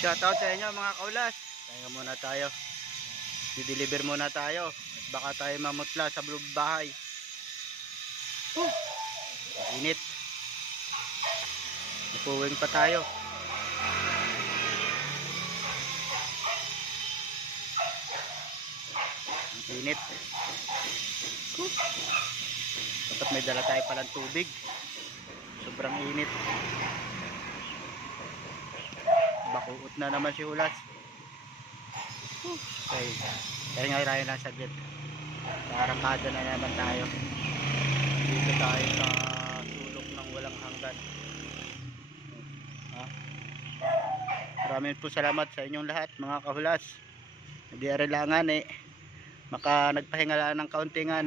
Shoutout sa inyo mga kaulas. Pahinga muna tayo. Di-deliver muna tayo. At baka tayo mamutla sa loob bahay. Init. Ipuwing pa tayo. Ang init. Dapat may dala tayo palang tubig. Sobrang init. Bakuot na naman si Hulas. Okay. Kaya nga tayo lang saglit. Karangkada na naman tayo. Dito tayo sa sulok ng walang hanggan. Maraming po salamat sa inyong lahat mga kahulas. Hindi arilangan maka nagpahinga lang ng kaunti nga